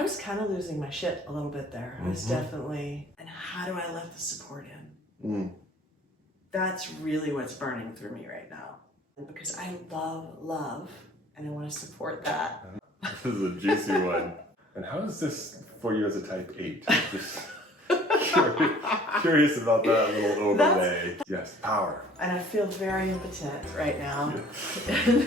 I was kind of losing my shit a little bit there. I was definitely, and how do I let the support in? That's really what's burning through me right now. Because I love, and I want to support that. This is a juicy one. And how is this for you as a type 8? Just curious about that little overlay. Yes, power. And I feel very impotent right now. Yeah.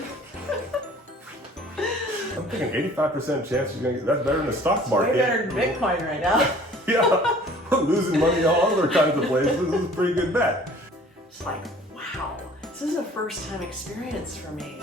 I'm thinking 85% chance you're going to get, that's better than the stock market. Way better than Bitcoin right now. Yeah, losing money all other kinds of places is a pretty good bet. It's like, wow, this is a first time experience for me.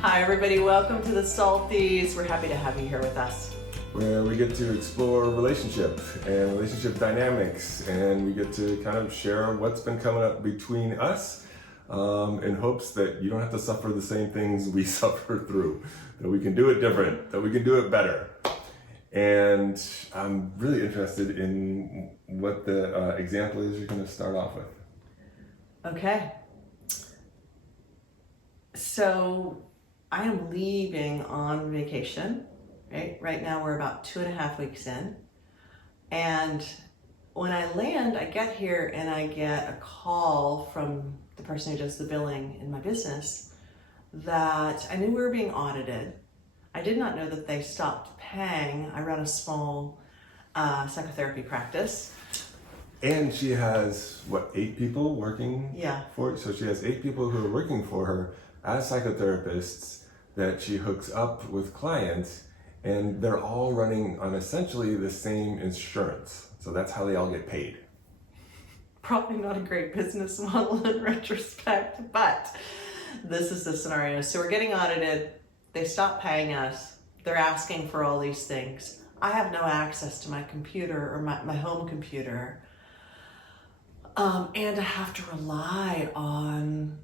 Hi everybody, welcome to the Salties. We're happy to have you here with us. Where we get to explore relationship and relationship dynamics, and we get to kind of share what's been coming up between us in hopes that you don't have to suffer the same things we suffer through, that we can do it different, that we can do it better. And I'm really interested in what the example is you're going to start off with. Okay. So I am leaving on vacation. Right now we're about 2.5 weeks in, and when I land, I get here and I get a call from the person who does the billing in my business that I knew we were being audited. I did not know that they stopped paying. I run a small psychotherapy practice. And she has, 8 people working for her? So she has 8 people who are working for her as psychotherapists that she hooks up with clients. And they're all running on essentially the same insurance. So that's how they all get paid. Probably not a great business model in retrospect, but this is the scenario. So we're getting audited. They stop paying us. They're asking for all these things. I have no access to my computer or my home computer. And I have to rely on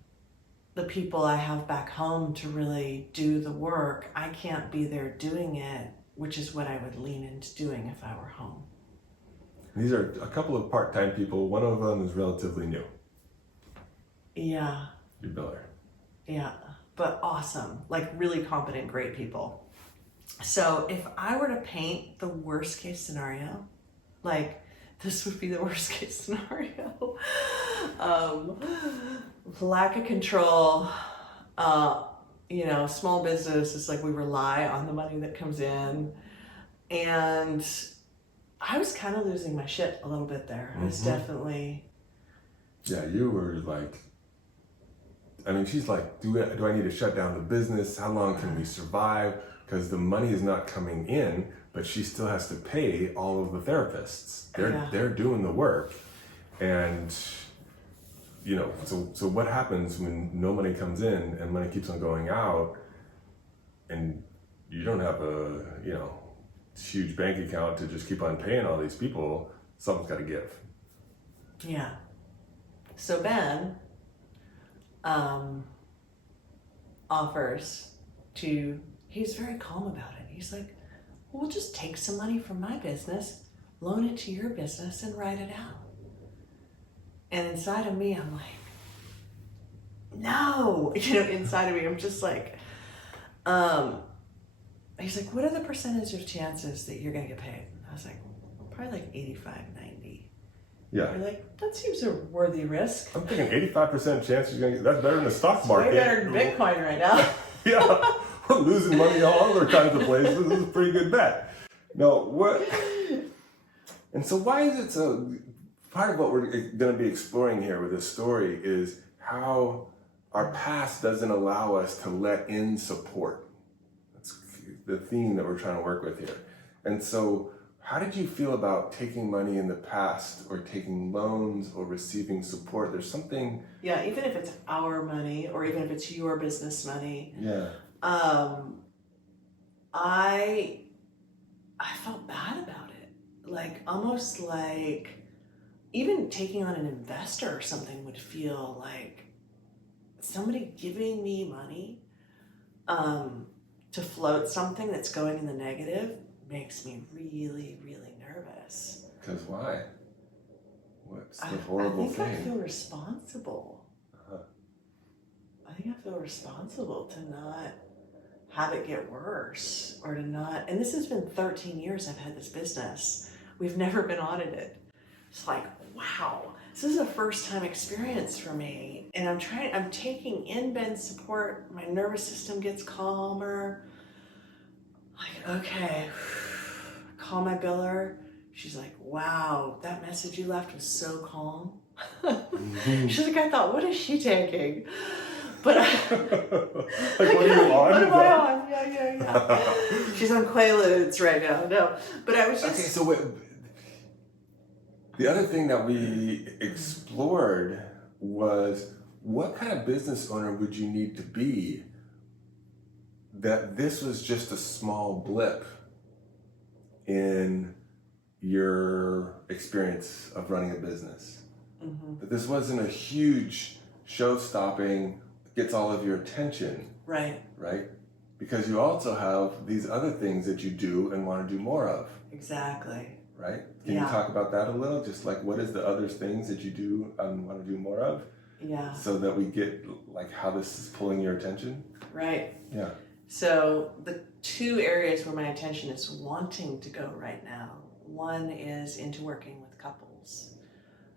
the people I have back home to really do the work. I can't be there doing it, which is what I would lean into doing if I were home. These are a couple of part-time people. One of them is relatively new. Yeah. Your biller. Yeah, but awesome. Like really competent, great people. So if I were to paint the worst case scenario, like this would be the worst case scenario. Lack of control, small business is like we rely on the money that comes in. And I was kind of losing my shit a little bit there. I was definitely... Yeah, you were like, she's like, do I need to shut down the business? How long can we survive? Because the money is not coming in, but she still has to pay all of the therapists. They're doing the work. And so what happens when no money comes in and money keeps on going out and you don't have a, huge bank account to just keep on paying all these people? Something's got to give. Yeah. So Ben offers to, he's very calm about it. He's like, we'll just take some money from my business, loan it to your business, and write it out. And inside of me, I'm like, no, inside of me, I'm just like, he's like, what are the percentage of chances that you're going to get paid? And I was like, probably like 85, 90. Yeah. You're like, that seems a worthy risk. I'm thinking 85% chance you're going to get, that's better than the stock market. Way better than Bitcoin right now. Yeah, losing money all other kinds of places is a pretty good bet. No, what? And so why is it so? Part of what we're going to be exploring here with this story is how our past doesn't allow us to let in support. That's the theme that we're trying to work with here. And so how did you feel about taking money in the past or taking loans or receiving support? There's something... Yeah, even if it's our money or even if it's your business money. Yeah. I felt bad about it. Like, almost like... Even taking on an investor or something would feel like somebody giving me money to float something that's going in the negative makes me really, really nervous. Because why? What's the horrible thing? I feel responsible. feel responsible to not have it get worse or to not, and this has been 13 years I've had this business. We've never been audited. It's like, wow, this is a first time experience for me. And I'm taking in Ben's support. My nervous system gets calmer. Like, okay, call my biller. She's like, wow, that message you left was so calm. She's like, I thought, what is she taking? But like, what are you on? What am I on? Yeah. She's on Quaaludes right now. No, but I was just... Okay, so the other thing that we explored was, what kind of business owner would you need to be that this was just a small blip in your experience of running a business? Mm-hmm. That this wasn't a huge show-stopping, gets all of your attention. Right. Because you also have these other things that you do and want to do more of. Exactly. Right? Can you talk about that a little? Just like, what is the other things that you do and want to do more of? Yeah. So that we get like how this is pulling your attention? Right. Yeah. So the two areas where my attention is wanting to go right now, one is into working with couples.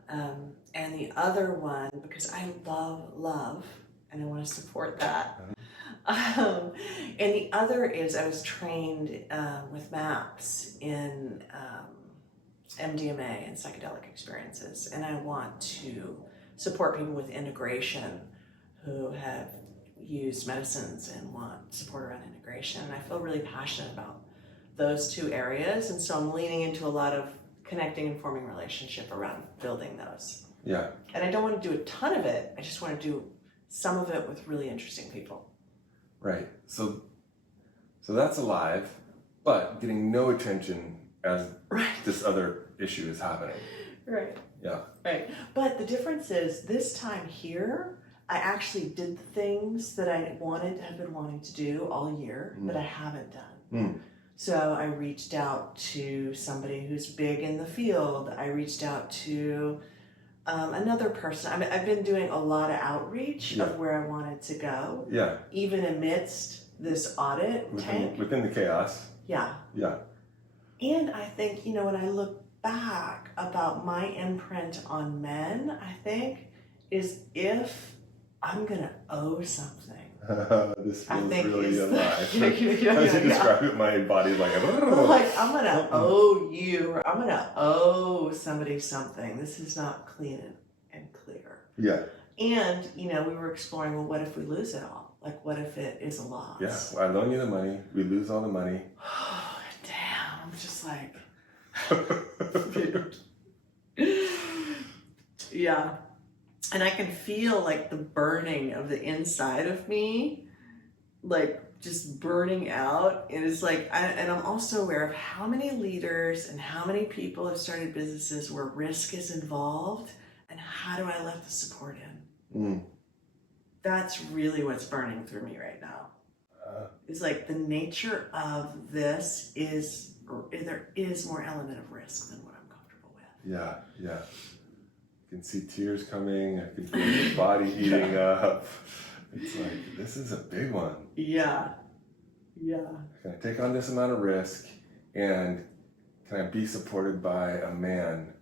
And the other one, because I love, and I want to support that. And the other is I was trained with MAPS in MDMA and psychedelic experiences, and I want to support people with integration who have used medicines and want support around integration. And I feel really passionate about those two areas, and so I'm leaning into a lot of connecting and forming relationship around building those. Yeah. And I don't want to do a ton of it. I just want to do some of it with really interesting people. Right. So that's alive, but getting no attention as this other issue is happening. Right. Yeah. Right. But the difference is this time here, I actually did the things that I have been wanting to do all year that I haven't done. So I reached out to somebody who's big in the field. I reached out to another person. I mean, I've been doing a lot of outreach of where I wanted to go. Yeah. Even amidst this audit tank. Within the chaos. Yeah. Yeah. And I think, when I look back about my imprint on men, I think, is if I'm going to owe something. This feels really alive. As you describe it, my body's like, like, I'm going to owe you, or I'm going to owe somebody something. This is not clean and clear. Yeah. And, we were exploring, well, what if we lose it all? Like, what if it is a loss? Yeah, well, I loan you the money, we lose all the money. Oh, damn. I'm just like, yeah. And I can feel like the burning of the inside of me, like just burning out. And it's like, and I'm also aware of how many leaders and how many people have started businesses where risk is involved. And how do I let the support in? That's really what's burning through me right now. It's like the nature of this is, there is more element of risk than what I'm comfortable with. Yeah, yeah. I can see tears coming. I can feel your body heating up. It's like, this is a big one. Yeah. Yeah. Can I take on this amount of risk, and can I be supported by a man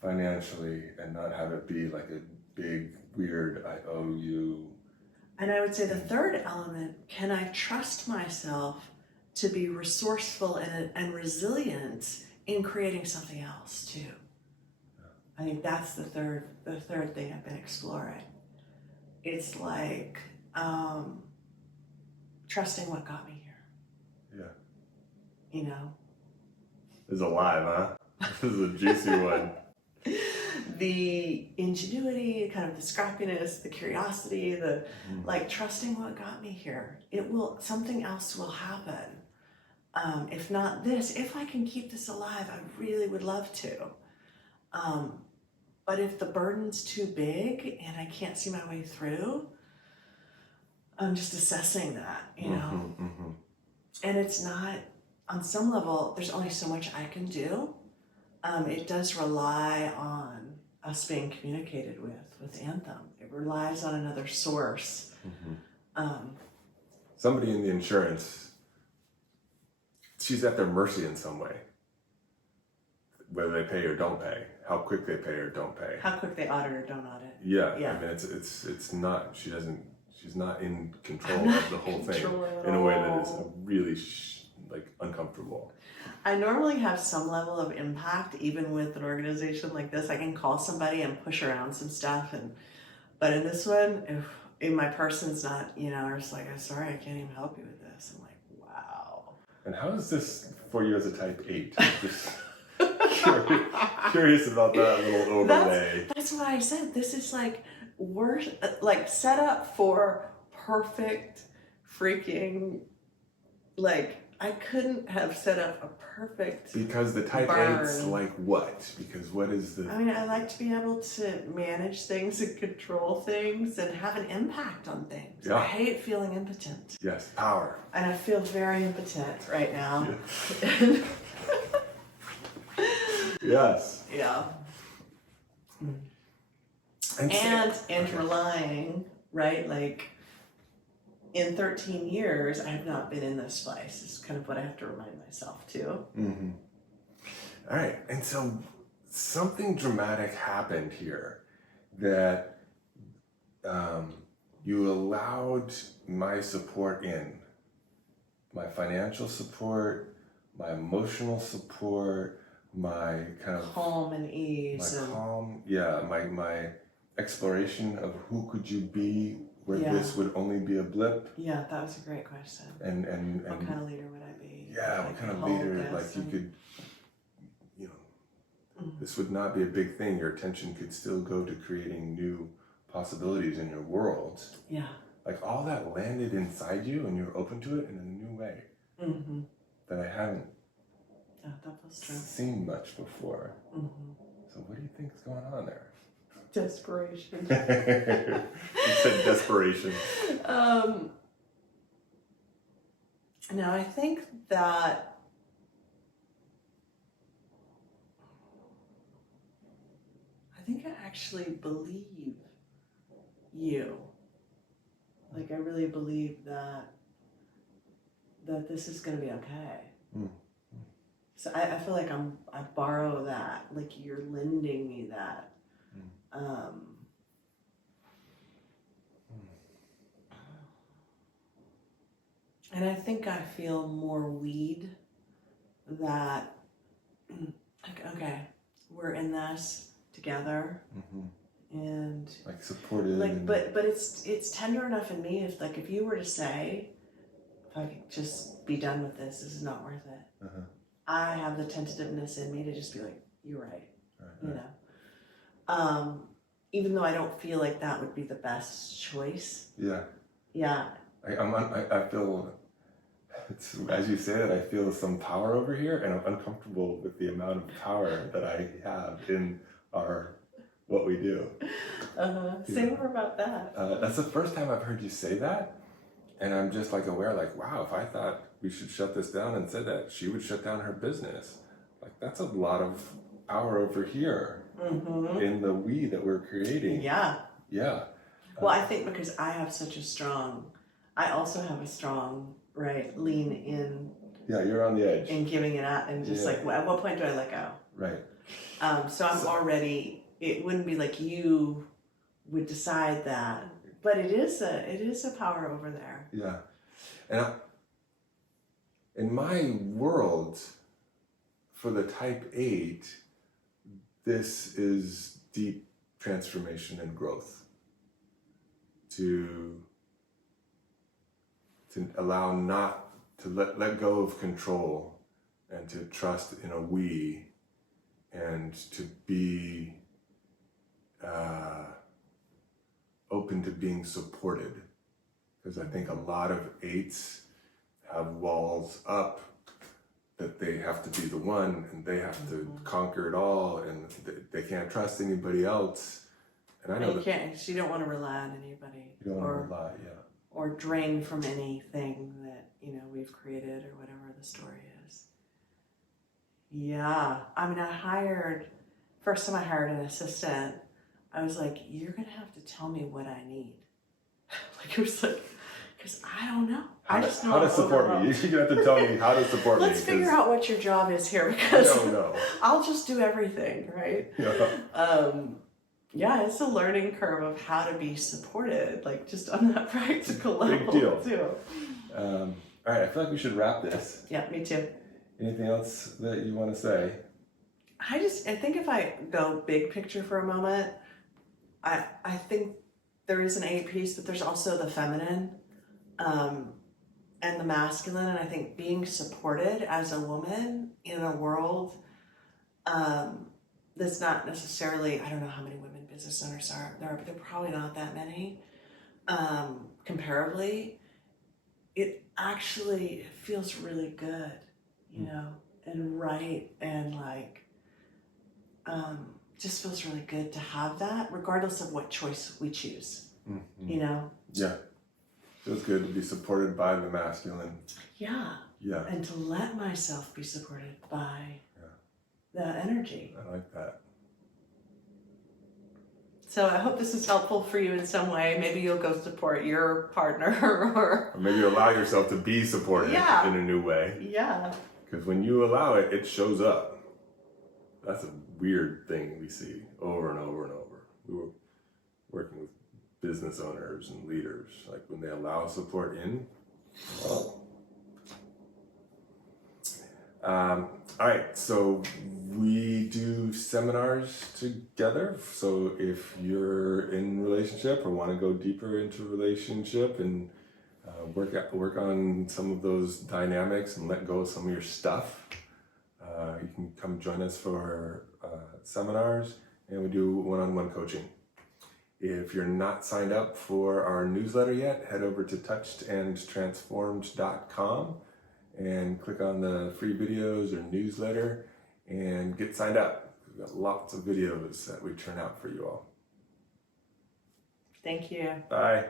financially and not have it be like a big, weird, I owe you? And I would say the third element, can I trust myself to be resourceful and resilient in creating something else too? I think that's the third thing I've been exploring. It's like trusting what got me here. Yeah. This is alive, huh? This is a juicy one. The ingenuity, kind of the scrappiness, the curiosity, the like trusting what got me here. Something else will happen. If not this, if I can keep this alive, I really would love to. But if the burden's too big and I can't see my way through, I'm just assessing that, And it's not, on some level, there's only so much I can do. It does rely on us being communicated with Anthem. It relies on another source. Somebody in the insurance, she's at their mercy in some way. Whether they pay or don't pay, how quick they pay or don't pay. How quick they audit or don't audit. Yeah. Yeah. I mean, it's not, she's not in control of the whole thing in a way that is really like uncomfortable. I normally have some level of impact, even with an organization like this. I can call somebody and push around some stuff, but in this one, if my person's not, they're just like, I'm sorry, I can't even help you with this. I'm like, wow. And how is this for you as a type 8? Just curious about that little overlay. That's why I said this is like worse, like set up for perfect freaking, like I couldn't have set up a perfect because the type burn. 8's like what? Because what is the... I mean, I like to be able to manage things and control things and have an impact on things. Yeah. I hate feeling impotent. Yes, power. And I feel very impotent right now. Yeah. Yes. Yeah. And relying, right? Like in 13 years, I have not been in this place. It's kind of what I have to remind myself too. Mm-hmm. All right. And so something dramatic happened here that you allowed my support in. My financial support, my emotional support, my kind of calm and ease, my exploration of who could you be where Yeah. this would only be a blip. Yeah, that was a great question. And What kind of leader would I be? Yeah, what kind of leader, like you could, this would not be a big thing. Your attention could still go to creating new possibilities in your world. Yeah. Like all that landed inside you and you're open to it in a new way Mm-hmm. that I haven't That feels true. seen much before. Mm-hmm. So what do you think's going on there? Desperation. You said desperation. No, I think that I actually believe you. Like I really believe that this is going to be okay. Mm. So I feel like I borrow that, like you're lending me that. And I think I feel more weed that, like, okay, we're in this together, and like supported. like, but it's tender enough in me if you were to say, if I could just be done with this is not worth it. I have the tentativeness in me to just be like, you're right. Even though I don't feel like that would be the best choice. Yeah. Yeah. I feel, as you say that, I feel some power over here, and I'm uncomfortable with the amount of power that I have in what we do. Say more about that. That's the first time I've heard you say that, and I'm just like aware, like, wow, if I thought we should shut this down and said that, she would shut down her business. Like, that's a lot of power over here in the we that we're creating. Yeah. Yeah. Well, I think because I also have a strong, right, lean in. Yeah, you're on the edge. And giving it up, and just like, at what point do I let go? Right. So I'm already, it wouldn't be like you would decide that, but it is a power over there. Yeah. And in my world, for the type 8, this is deep transformation and growth. To allow not to let go of control and to trust in a we, and to be open to being supported. Because I think a lot of 8s have walls up that they have to be the one, and they have to conquer it all, and they can't trust anybody else. And I know you can't. You don't want to rely on anybody. You don't want to rely, or drain from anything that we've created or whatever the story is. Yeah, I mean, first time I hired an assistant, I was like, you're gonna have to tell me what I need. Like it was like, Because I don't know. How I to, just know how to I'm support me? overwhelmed. You're gonna have to tell me how to support me. Let's figure 'cause out what your job is here, I because don't know. I'll just do everything, right? Yeah. Yeah, it's a learning curve of how to be supported, like just on that practical Big level deal. too. All right, I feel like we should wrap this. Yeah, me too. Anything else that you want to say? I think if I go big picture for a moment, I think there is an A piece, but there's also the feminine and the masculine. And I think being supported as a woman in a world that's not necessarily, I don't know how many women business owners are there, but they're probably not that many comparably. It actually feels really good, you know, and right, and like just feels really good to have that, regardless of what choice we choose. Mm-hmm. You know? Yeah. Feels good to be supported by the masculine. Yeah. Yeah. And to let myself be supported by the energy. I like that. So I hope this is helpful for you in some way. Maybe you'll go support your partner Or maybe allow yourself to be supported in a new way. Yeah. Because when you allow it, it shows up. That's a weird thing we see over and over and over. We were working with business owners and leaders, like when they allow support in. All right, so we do seminars together. So if you're in relationship or want to go deeper into relationship and work on some of those dynamics and let go of some of your stuff, you can come join us for seminars, and we do one-on-one coaching. If you're not signed up for our newsletter yet, head over to touchedandtransformed.com and click on the free videos or newsletter and get signed up. We've got lots of videos that we turn out for you all. Thank you. Bye.